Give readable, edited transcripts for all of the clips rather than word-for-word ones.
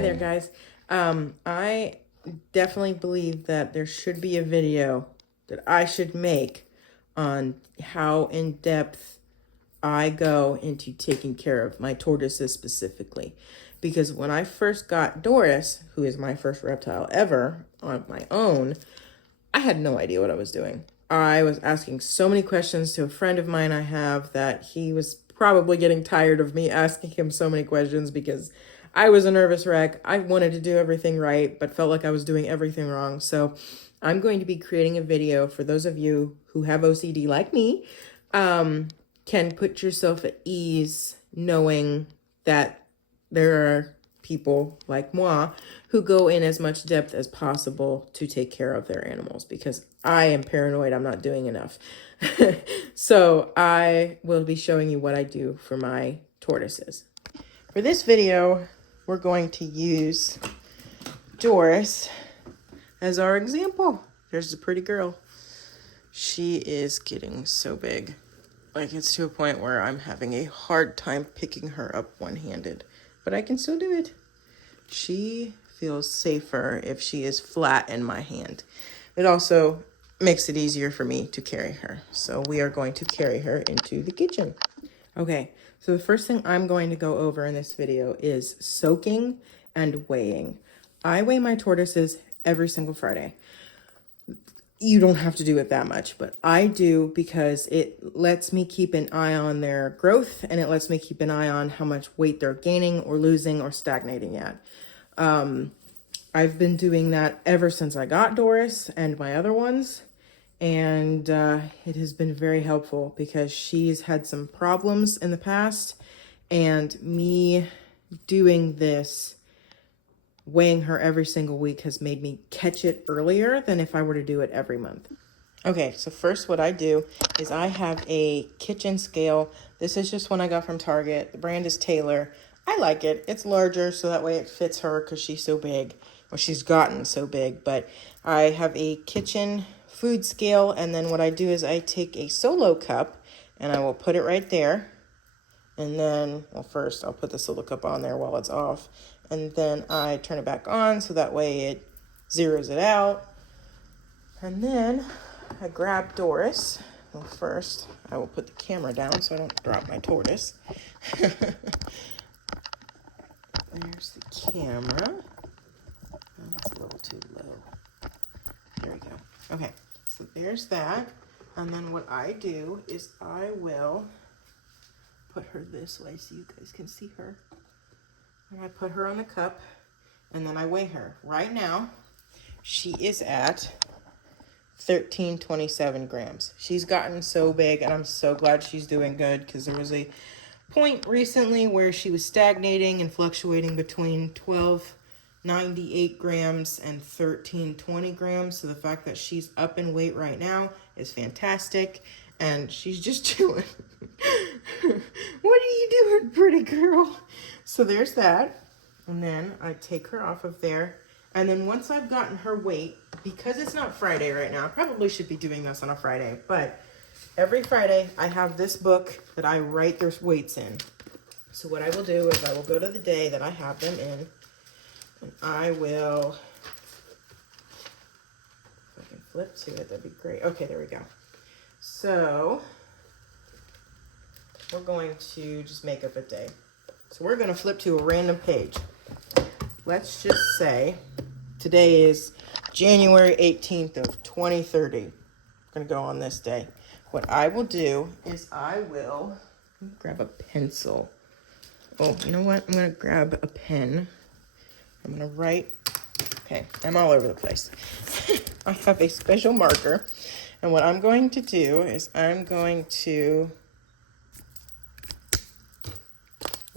there, guys. I definitely believe that there should be a video that I should make on how in depth I go into taking care of my tortoises specifically. Because when I first got Doris, who is my first reptile ever on my own, I had no idea what I was doing. I was asking so many questions to a friend of mine I have that he was probably getting tired of me asking him so many questions because I was a nervous wreck. I wanted to do everything right, but felt like I was doing everything wrong. So I'm going to be creating a video for those of you who have OCD like me, can put yourself at ease knowing that there are people like moi who go in as much depth as possible to take care of their animals because I am paranoid I'm not doing enough. So I will be showing you what I do for my tortoises. For this video, we're going to use Doris as our example. There's a pretty girl. She is getting so big. Like, it's to a point where I'm having a hard time picking her up one-handed, but I can still do it. She feels safer if she is flat in my hand. It also makes it easier for me to carry her. So we are going to carry her into the kitchen. Okay, so the first thing I'm going to go over in this video is soaking and weighing. I weigh my tortoises every single Friday. You don't have to do it that much, but I do because it lets me keep an eye on their growth and it lets me keep an eye on how much weight they're gaining or losing or stagnating at. I've been doing that ever since I got Doris and my other ones, and it has been very helpful because she's had some problems in the past, and me doing this, weighing her every single week, has made me catch it earlier than if I were to do it every month. Okay, so first what I do is I have a kitchen scale. This is just one I got from Target. The brand is Taylor. I like it. It's larger, so that way it fits her because she's so big. Well, she's gotten so big, but I have a kitchen food scale, and then what I do is I take a solo cup and I will put it right there. And then, well, first I'll put the solo cup on there while it's off, and then I turn it back on so that way it zeroes it out. And then I grab Doris. Well, first I will put the camera down so I don't drop my tortoise. There's the camera. Oh, that's a little too low. There we go. Okay, so there's that. And then what I do is I will put her this way so you guys can see her. And I put her on the cup and then I weigh her. Right now, she is at 1327 grams. She's gotten so big and I'm so glad she's doing good because there was a point recently where she was stagnating and fluctuating between 1298 grams and 1320 grams. So the fact that she's up in weight right now is fantastic. And she's just chilling. What are you doing, pretty girl? So there's that. And then I take her off of there. And then once I've gotten her weight, because it's not Friday right now, I probably should be doing this on a Friday, but every Friday I have this book that I write their weights in. So what I will do is I will go to the day that I have them in, and I will, if I can flip to it, that'd be great. Okay, there we go. So we're going to just make up a day. So we're going to flip to a random page. Let's just say today is January 18th of 2030. I'm going to go on this day. What I will do is I will grab a pencil. Oh, you know what? I'm going to grab a pen. I'm going to write. Okay, I'm all over the place. I have a special marker. And what I'm going to do is I'm going to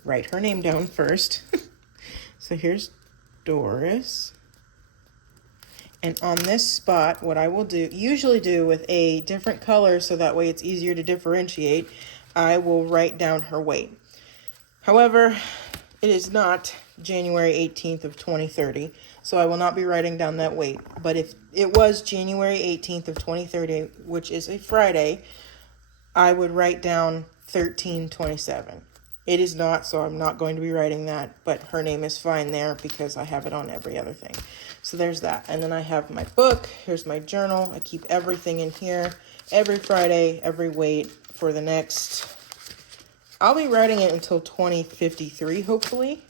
write her name down first. So here's Doris. And on this spot, what I will do, usually do with a different color so that way it's easier to differentiate, I will write down her weight. However, it is not January 18th of 2030, so I will not be writing down that weight. But if it was January 18th of 2030, which is a Friday, I would write down 1327. It is not, so I'm not going to be writing that, but her name is fine there because I have it on every other thing. So there's that. And then I have my book. Here's my journal. I keep everything in here every Friday, every weight for the next, I'll be writing it until 2053, hopefully,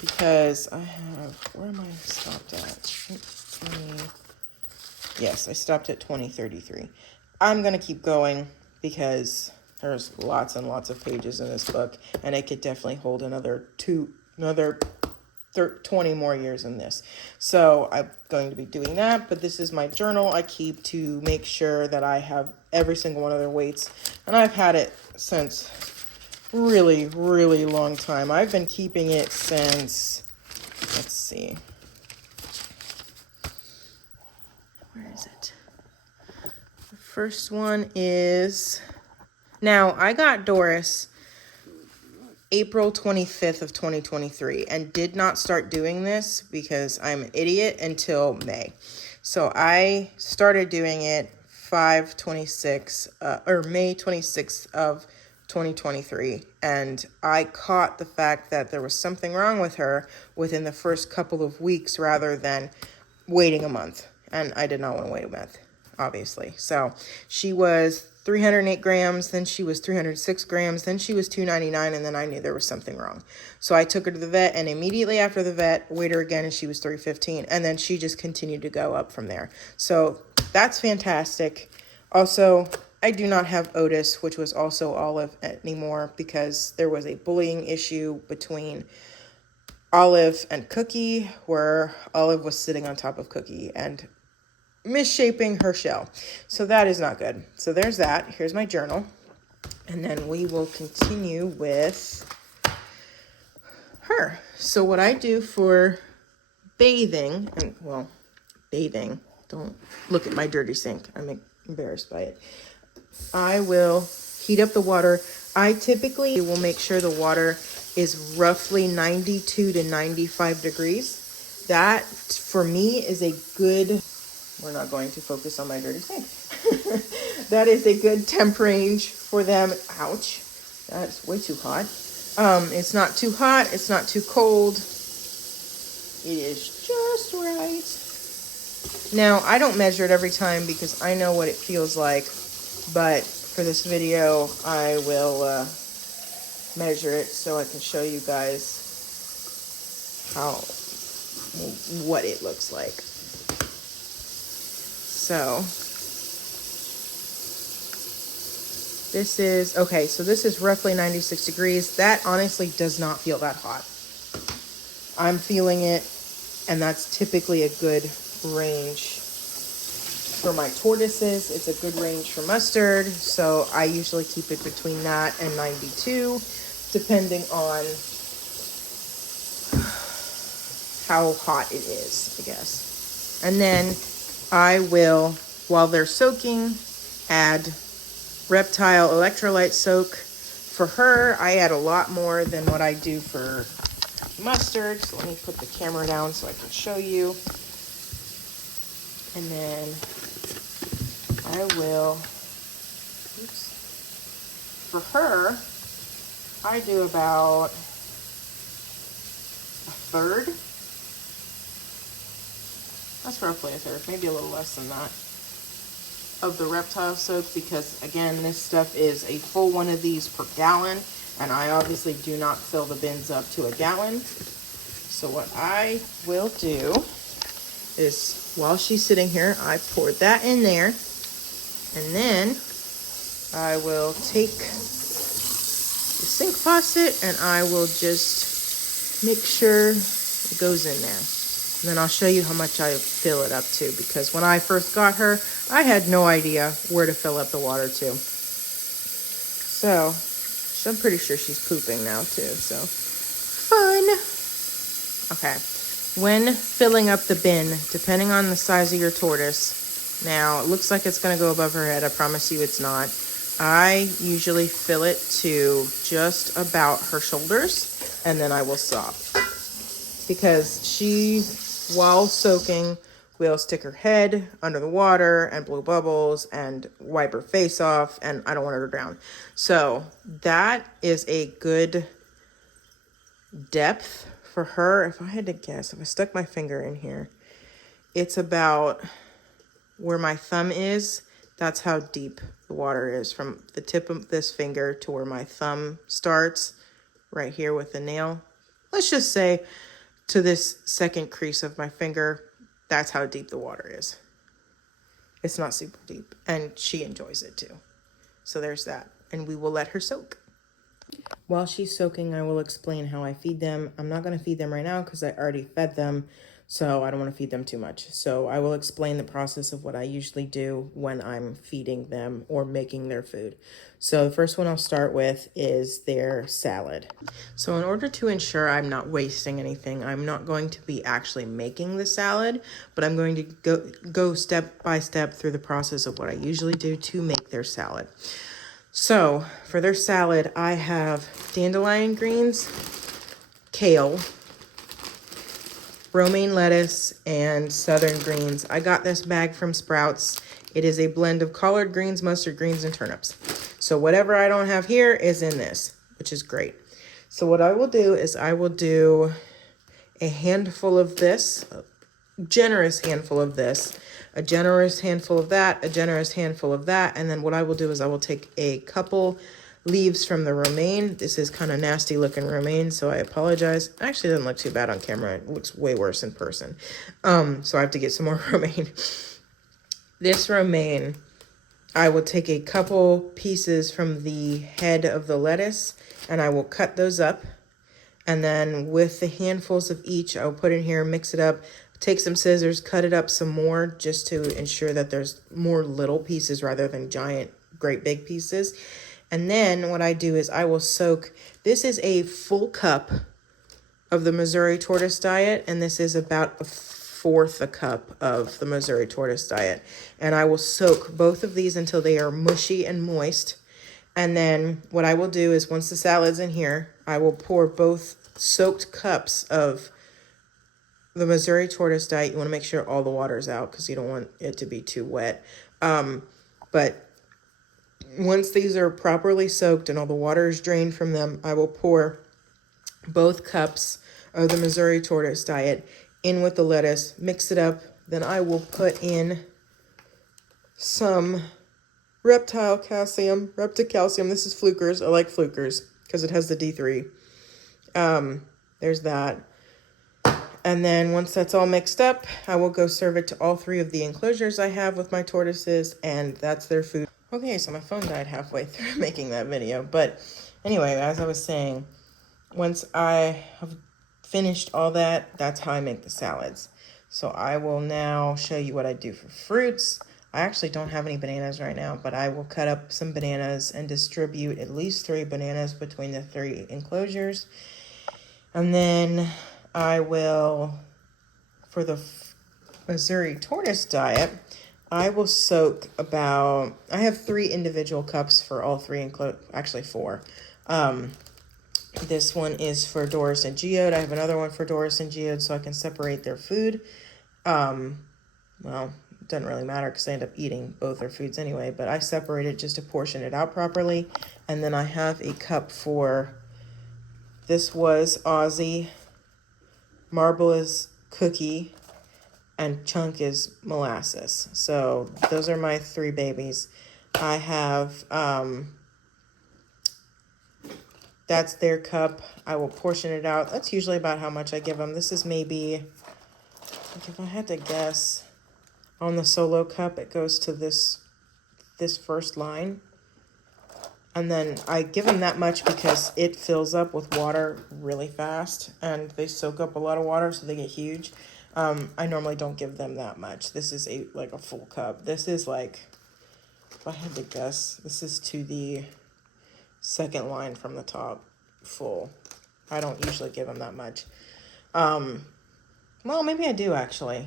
because I have, where am I stopped at? 20, yes, I stopped at 2033. I'm going to keep going because there's lots and lots of pages in this book, and it could definitely hold another 20 more years in this. So I'm going to be doing that, but this is my journal I keep to make sure that I have every single one of their weights, and I've had it since really, really long time. I've been keeping it since, let's see, where is it? The first one is, now I got Doris April 25th of 2023 and did not start doing this because I'm an idiot until May. So I started doing it May 26th of 2023, and I caught the fact that there was something wrong with her within the first couple of weeks rather than waiting a month, and I did not want to wait a month, obviously. So she was 308 grams, then she was 306 grams, then she was 299, and then I knew there was something wrong. So I took her to the vet, and immediately after the vet, weighed her again, and she was 315, and then she just continued to go up from there. So that's fantastic. Also, I do not have Otis, which was also Olive, anymore because there was a bullying issue between Olive and Cookie, where Olive was sitting on top of Cookie and misshaping her shell. So that is not good. So there's that. Here's my journal. And then we will continue with her. So what I do for bathing, and well, bathing, don't look at my dirty sink. I'm embarrassed by it. I will heat up the water. I typically will make sure the water is roughly 92 to 95 degrees. That, for me, is a good, we're not going to focus on my dirty sink. That is a good temp range for them. Ouch. That's way too hot. It's not too hot. It's not too cold. It is just right. Now, I don't measure it every time because I know what it feels like, but for this video, I will measure it so I can show you guys what it looks like. So this is, okay, so this is roughly 96 degrees. That honestly does not feel that hot. I'm feeling it, and that's typically a good range for my tortoises. It's a good range for mustard, so I usually keep it between that and 92, depending on how hot it is, I guess. And then I will, while they're soaking, add Reptile electrolyte soak. For her, I add a lot more than what I do for mustard. So let me put the camera down so I can show you. And then I will, for her, I do about a third. That's roughly a third, maybe a little less than that, of the Reptile soap, because again, this stuff is a full one of these per gallon, and I obviously do not fill the bins up to a gallon. So what I will do is, while she's sitting here, I poured that in there, and then I will take the sink faucet and I will just make sure it goes in there. And then I'll show you how much I fill it up to, because when I first got her, I had no idea where to fill up the water to. So I'm pretty sure she's pooping now too, so fun. Okay, when filling up the bin, depending on the size of your tortoise, now it looks like it's gonna go above her head, I promise you it's not. I usually fill it to just about her shoulders, and then I will stop. Because she, while soaking, be able to stick her head under the water and blow bubbles and wipe her face off, and I don't want her to drown. So that is a good depth for her. If I had to guess, if I stuck my finger in here, it's about where my thumb is. That's how deep the water is, from the tip of this finger to where my thumb starts, right here with the nail. Let's just say to this second crease of my finger, that's how deep the water is. It's not super deep, and she enjoys it too. So there's that, and we will let her soak. While she's soaking, I will explain how I feed them. I'm not going to feed them right now because I already fed them, so I don't want to feed them too much. So I will explain the process of what I usually do when I'm feeding them or making their food. So the first one I'll start with is their salad. So in order to ensure I'm not wasting anything, I'm not going to be actually making the salad, but I'm going to go step by step through the process of what I usually do to make their salad. So for their salad, I have dandelion greens, kale, romaine lettuce, and southern greens. I got this bag from Sprouts. It is a blend of collard greens, mustard greens, and turnips. So whatever I don't have here is in this, which is great. So what I will do is I will do a handful of this, a generous handful of this, a generous handful of that, a generous handful of that. And then what I will do is I will take a couple leaves from the romaine. This is kind of nasty looking romaine, so I apologize. Actually, it doesn't look too bad on camera. It looks way worse in person. So I have to get some more romaine. This romaine, I will take a couple pieces from the head of the lettuce, and I will cut those up. And then with the handfuls of each, I'll put in here, mix it up, take some scissors, cut it up some more just to ensure that there's more little pieces rather than giant, great big pieces. And then what I do is I will soak, this is a full cup of the Missouri Tortoise diet, and this is about a fourth a cup of the Missouri Tortoise diet. And I will soak both of these until they are mushy and moist. And then what I will do is once the salad's in here, I will pour both soaked cups of the Missouri Tortoise diet. You want to make sure all the water is out because you don't want it to be too wet. But once these are properly soaked and all the water is drained from them, I will pour both cups of the Missouri Tortoise diet in with the lettuce, mix it up. Then I will put in some repticalcium. This is Fluker's. I like Fluker's because it has the D3. There's that. And then once that's all mixed up, I will go serve it to all three of the enclosures I have with my tortoises, and that's their food. Okay, so my phone died halfway through making that video. But anyway, as I was saying, once I have finished all that, that's how I make the salads. So I will now show you what I do for fruits. I actually don't have any bananas right now, but I will cut up some bananas and distribute at least 3 bananas between the 3 enclosures. And then I will, for the Missouri Tortoise diet, I will soak about, I have 3 individual cups for all 3 actually 4. This one is for Doris and Geode. I have another one for Doris and Geode so I can separate their food. Well, it doesn't really matter because they end up eating both their foods anyway, but I separate it just to portion it out properly. And then I have a cup for, this was Aussie, Marble is Cookie, and Chunk is Molasses. So those are my 3 babies. I have, that's their cup. I will portion it out. That's usually about how much I give them. This is maybe, like if I had to guess, on the solo cup, it goes to this first line. And then I give them that much because it fills up with water really fast and they soak up a lot of water, so they get huge. I normally don't give them that much. This is like a full cup. This is like, if I had to guess, this is to the second line from the top full. I don't usually give them that much. Well, maybe I do actually,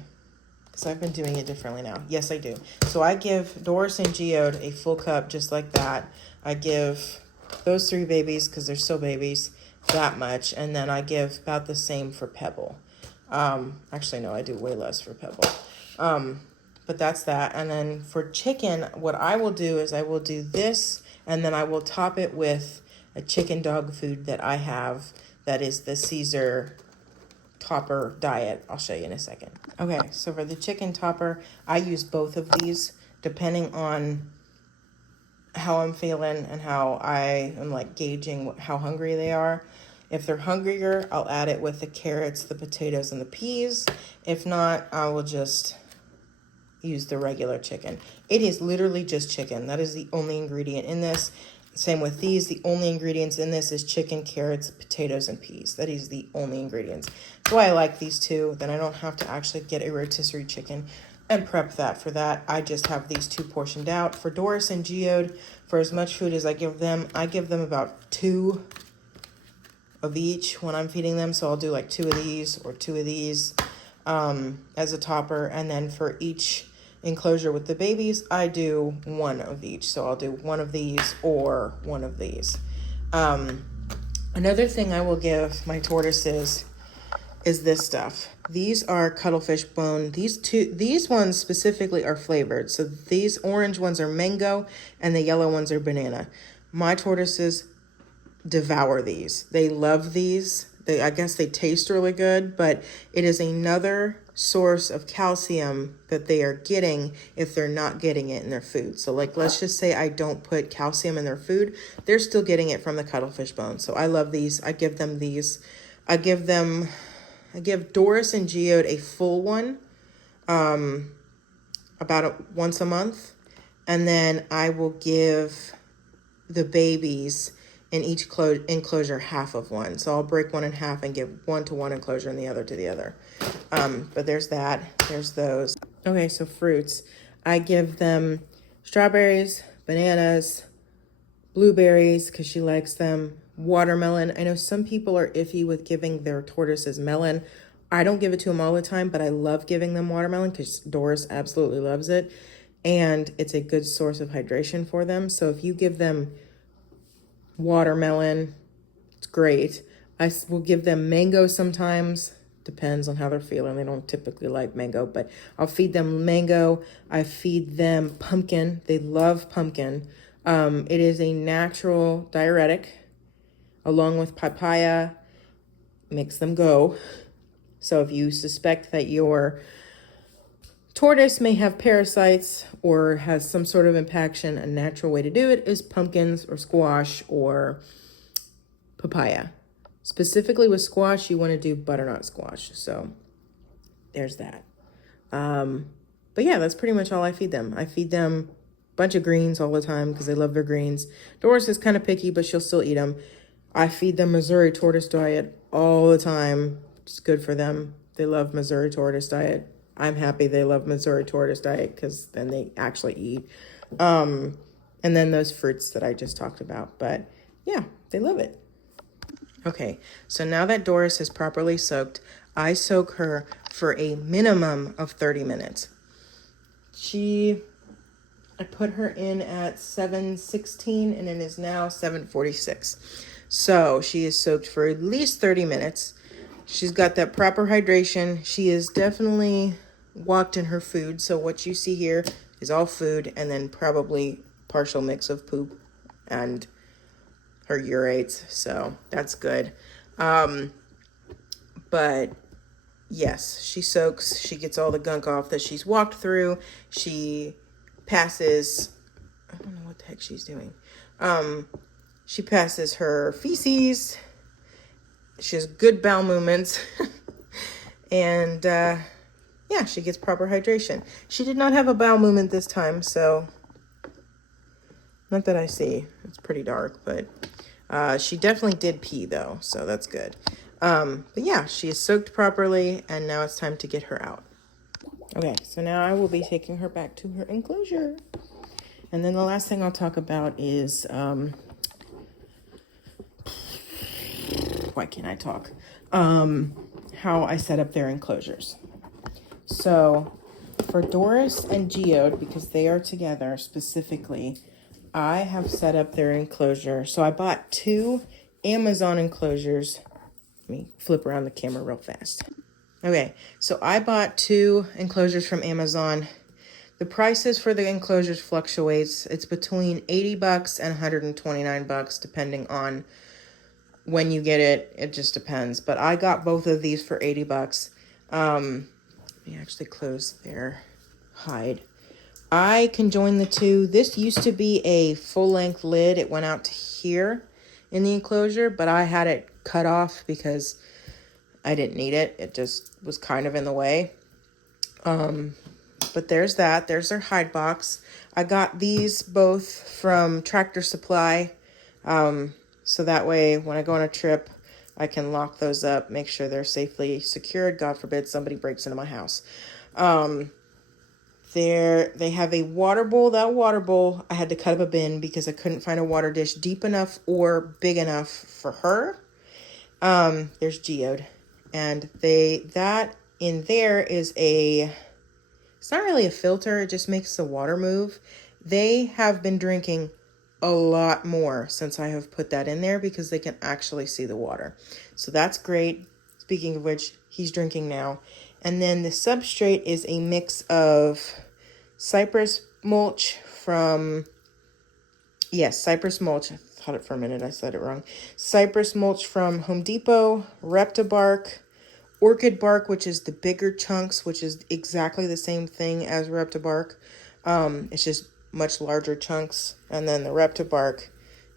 because I've been doing it differently now. Yes, I do. So I give Doris and Geode a full cup just like that. I give those 3 babies, because they're still babies, that much. And then I give about the same for Pebble. Actually, no, I do way less for Pebble. But that's that. And then for chicken, what I will do is I will do this, and then I will top it with a chicken dog food that I have that is the Caesar topper diet. I'll show you in a second. Okay, so for the chicken topper, I use both of these depending on how I'm feeling and how I am like gauging how hungry they are. If they're hungrier, I'll add it with the carrots, the potatoes, and the peas. If not, I will just use the regular chicken. It is literally just chicken. That is the only ingredient in this. Same with these. The only ingredients in this is chicken, carrots, potatoes, and peas. That is the only ingredients. That's why I like these two. Then I don't have to actually get a rotisserie chicken and prep that for that. I just have these two portioned out. For Doris and Geode, for as much food as I give them about 2 of each when I'm feeding them. So I'll do like 2 of these or 2 of these as a topper. And then for each enclosure with the babies, I do 1 of each. So I'll do 1 of these or 1 of these. Another thing I will give my tortoises is this stuff. These are cuttlefish bone. These ones specifically are flavored. So these orange ones are mango and the yellow ones are banana. My tortoises devour these. They love these. I guess they taste really good, but it is another source of calcium that they are getting if they're not getting it in their food. So like, let's just say I don't put calcium in their food. They're still getting it from the cuttlefish bone. So I love these. I give them these. I give Doris and Geode a full one, once a month. And then I will give the babies in each enclosure half of one. So I'll break one in half and give one to one enclosure and the other to the other. But there's that. There's those. Okay, so fruits. I give them strawberries, bananas, blueberries because she likes them, watermelon. I know some people are iffy with giving their tortoises melon. I don't give it to them all the time, but I love giving them watermelon because Doris absolutely loves it. And it's a good source of hydration for them. So if you give them watermelon, it's great. I will give them mango sometimes. Depends on how they're feeling. They don't typically like mango, but I'll feed them mango. I feed them pumpkin. They love pumpkin. It is a natural diuretic along with papaya. Makes them go. So if you suspect that your tortoise may have parasites or has some sort of impaction, a natural way to do it is pumpkins or squash or papaya. Specifically with squash, you want to do butternut squash. So there's that. But yeah, that's pretty much all I feed them. I feed them a bunch of greens all the time because they love their greens. Doris is kind of picky, but she'll still eat them. I feed them Missouri tortoise diet all the time. It's good for them. They love Missouri tortoise diet. I'm happy they love Missouri tortoise diet because then they actually eat. And then those fruits that I just talked about. But yeah, they love it. Okay, so now that Doris is properly soaked, I soak her for a minimum of 30 minutes. I put her in at 7:16 and it is now 7:46. So she is soaked for at least 30 minutes. She's got that proper hydration. She is definitely walked in her food. So what you see here is all food and then probably partial mix of poop and her urates. So that's good. But yes, she soaks. She gets all the gunk off that she's walked through. She passes, I don't know what the heck she's doing. She passes her feces. She has good bowel movements. And yeah, she gets proper hydration. She did not have a bowel movement this time, so not that I see. It's pretty dark, but she definitely did pee though, so that's good. But yeah, she is soaked properly, and now it's time to get her out. Okay, so now I will be taking her back to her enclosure. And then the last thing I'll talk about is, why can't I talk? How I set up their enclosures. So for Doris and Geode, because they are together specifically, I have set up their enclosure. So I bought 2 Amazon enclosures. Let me flip around the camera real fast. Okay, so I bought 2 enclosures from Amazon. The prices for the enclosures fluctuates. It's between $80 and $129 depending on when you get it. It just depends. But I got both of these for $80. Let me actually close their hide. I can join the 2. This used to be a full-length lid. It went out to here in the enclosure, but I had it cut off because I didn't need it. It just was kind of in the way. But there's that. There's their hide box. I got these both from Tractor Supply. So that way when I go on a trip, I can lock those up, make sure they're safely secured. God forbid somebody breaks into my house. They have a water bowl. That water bowl, I had to cut up a bin because I couldn't find a water dish deep enough or big enough for her. There's Geode. And that in there is it's not really a filter. It just makes the water move. They have been drinking a lot more since I have put that in there because they can actually see the water. So that's great. Speaking of which, he's drinking now. And then the substrate is a mix of cypress mulch cypress mulch. I thought it for a minute. I said it wrong. Cypress mulch from Home Depot, Repta bark, orchid bark, which is the bigger chunks, which is exactly the same thing as Repta bark. It's just much larger chunks. And then the Repta bark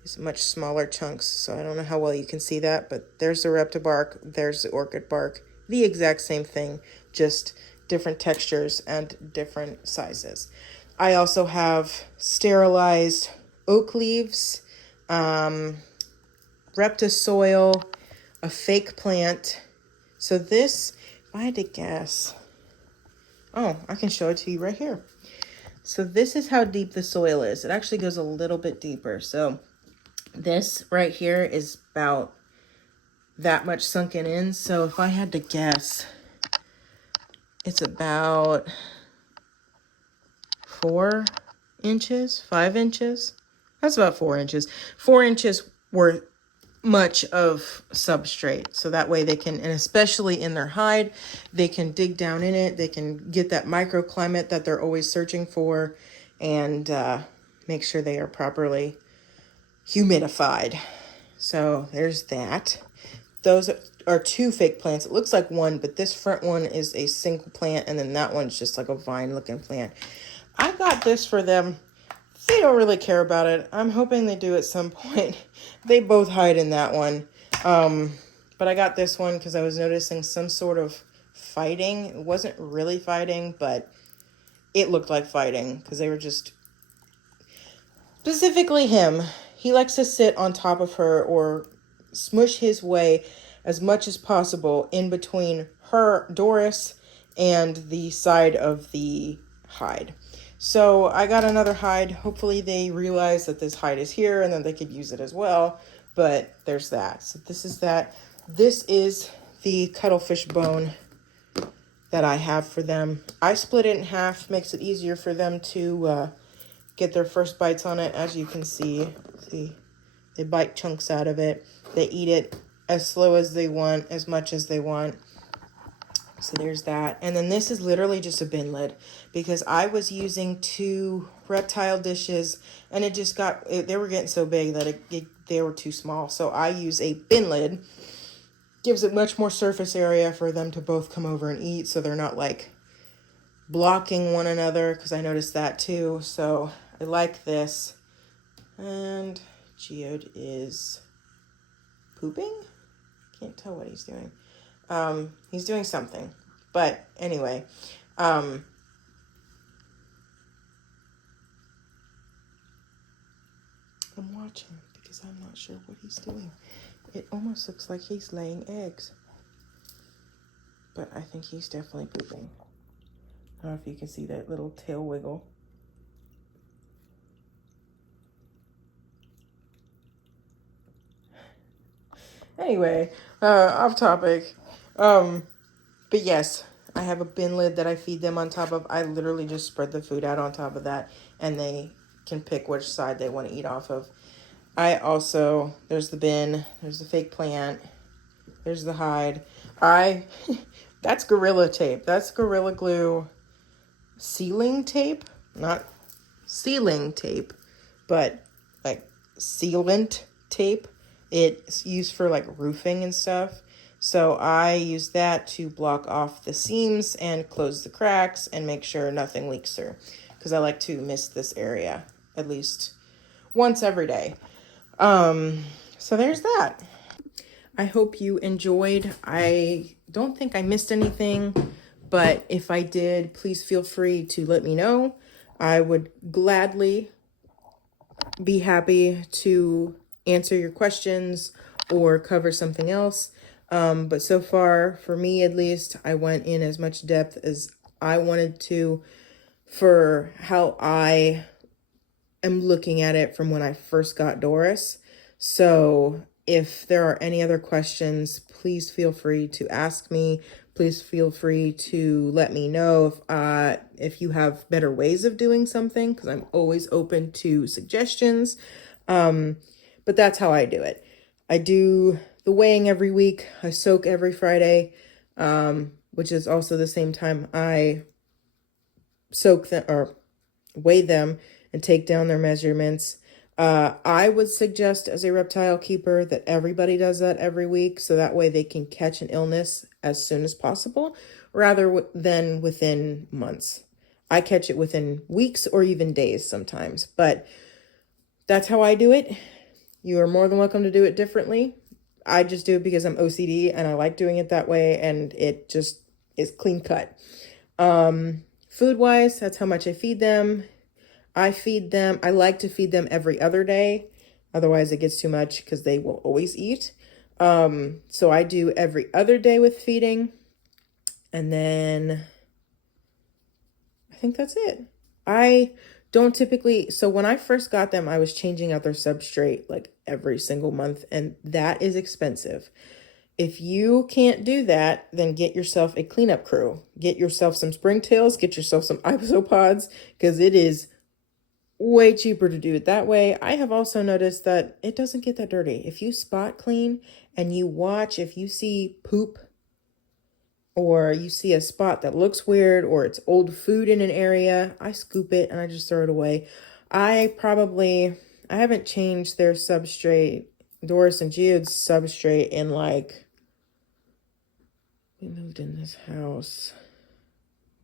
is much smaller chunks. So I don't know how well you can see that, but there's the Repta bark. There's the orchid bark. The exact same thing, just different textures and different sizes. I also have sterilized oak leaves, Repta soil, a fake plant. So this, if I had to guess, I can show it to you right here. So this is how deep the soil is. It actually goes a little bit deeper. So this right here is about that much sunken in. So if I had to guess, it's about 4 inches, 5 inches. That's about 4 inches. 4 inches worth much of substrate. So that way they can, and especially in their hide, they can dig down in it. They can get that microclimate that they're always searching for and make sure they are properly humidified. So there's that. Those are 2 fake plants. It looks like one, but this front one is a single plant, and then that one's just like a vine-looking plant. I got this for them. They don't really care about it. I'm hoping they do at some point. They both hide in that one. But I got this one because I was noticing some sort of fighting. It wasn't really fighting, but it looked like fighting because they were just... Specifically him. He likes to sit on top of her or smush his way as much as possible in between her, Doris, and the side of the hide. So I got another hide. Hopefully they realize that this hide is here and then they could use it as well. But there's that. So this is that. This is the cuttlefish bone that I have for them. I split it in half. Makes it easier for them to get their first bites on it. As you can see, they bite chunks out of it. They eat it as slow as they want, as much as they want. So there's that. And then this is literally just a bin lid because I was using 2 reptile dishes and it just they were getting so big that they were too small. So I use a bin lid. Gives it much more surface area for them to both come over and eat so they're not like blocking one another, because I noticed that too. So I like this. And Geode is pooping? Can't tell what he's doing. He's doing something. But anyway, I'm watching because I'm not sure what he's doing. It almost looks like he's laying eggs. But I think he's definitely pooping. I don't know if you can see that little tail wiggle. Anyway, off topic. But yes, I have a bin lid that I feed them on top of. I literally just spread the food out on top of that, and they can pick which side they want to eat off of. There's the bin, there's the fake plant, there's the hide. I That's Gorilla Tape. That's Gorilla Glue sealing tape. Not sealing tape, but like sealant tape. It's used for like roofing and stuff. So I use that to block off the seams and close the cracks and make sure nothing leaks through. Because I like to mist this area at least once every day. So there's that. I hope you enjoyed. I don't think I missed anything, but if I did, please feel free to let me know. I would gladly be happy to answer your questions or cover something else. But so far, for me at least, I went in as much depth as I wanted to for how I am looking at it from when I first got Doris. So if there are any other questions, please feel free to ask me. Please feel free to let me know if you have better ways of doing something, because I'm always open to suggestions. But that's how I do it. I do the weighing every week. I soak every Friday, which is also the same time I soak them or weigh them and take down their measurements. I would suggest as a reptile keeper that everybody does that every week, so that way they can catch an illness as soon as possible rather than within months. I catch it within weeks or even days sometimes, but that's how I do it. You are more than welcome to do it differently. I just do it because I'm OCD and I like doing it that way, and it just is clean cut. Food-wise, that's how much I feed them. I like to feed them every other day. Otherwise, it gets too much because they will always eat. So I do every other day with feeding. And then I think that's it. I don't typically, so when I first got them, I was changing out their substrate like every single month, and that is expensive. If you can't do that, then get yourself a cleanup crew. Get yourself some springtails, get yourself some isopods, because it is way cheaper to do it that way. I have also noticed that it doesn't get that dirty. If you spot clean and you watch, if you see poop or you see a spot that looks weird or it's old food in an area, I scoop it and I just throw it away. I haven't changed their substrate, Doris and Geode's substrate, in like, we moved in this house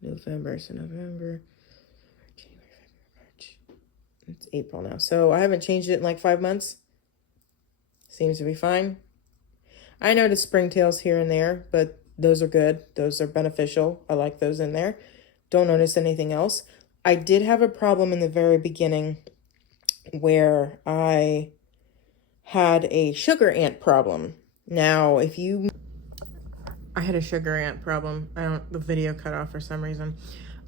November, January, February, March. It's April now. So I haven't changed it in like 5 months. Seems to be fine. I noticed springtails here and there, but those are good. Those are beneficial. I like those in there. Don't notice anything else. I did have a problem in the very beginning where I had a sugar ant problem. Now, I had a sugar ant problem. The video cut off for some reason.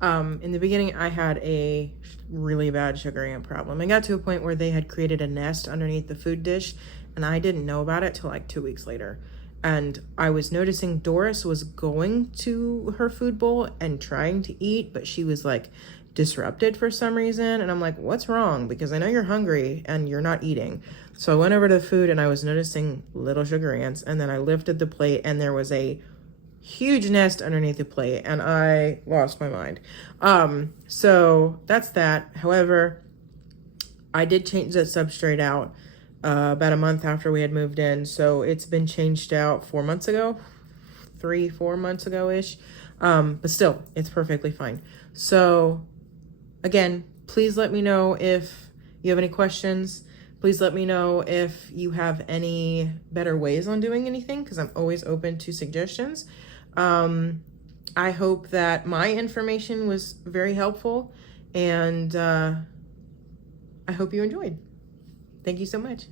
In the beginning, I had a really bad sugar ant problem. It got to a point where they had created a nest underneath the food dish, and I didn't know about it till like 2 weeks later. And I was noticing Doris was going to her food bowl and trying to eat, but she was like disrupted for some reason. And I'm like, what's wrong? Because I know you're hungry and you're not eating. So I went over to the food and I was noticing little sugar ants. And then I lifted the plate and there was a huge nest underneath the plate and I lost my mind. So that's that. However, I did change that substrate out about a month after we had moved in. So it's been changed out 4 months ago, 3-4 months ago-ish. But still, it's perfectly fine. So again, please let me know if you have any questions. Please let me know if you have any better ways on doing anything, because I'm always open to suggestions. I hope that my information was very helpful, and I hope you enjoyed. Thank you so much.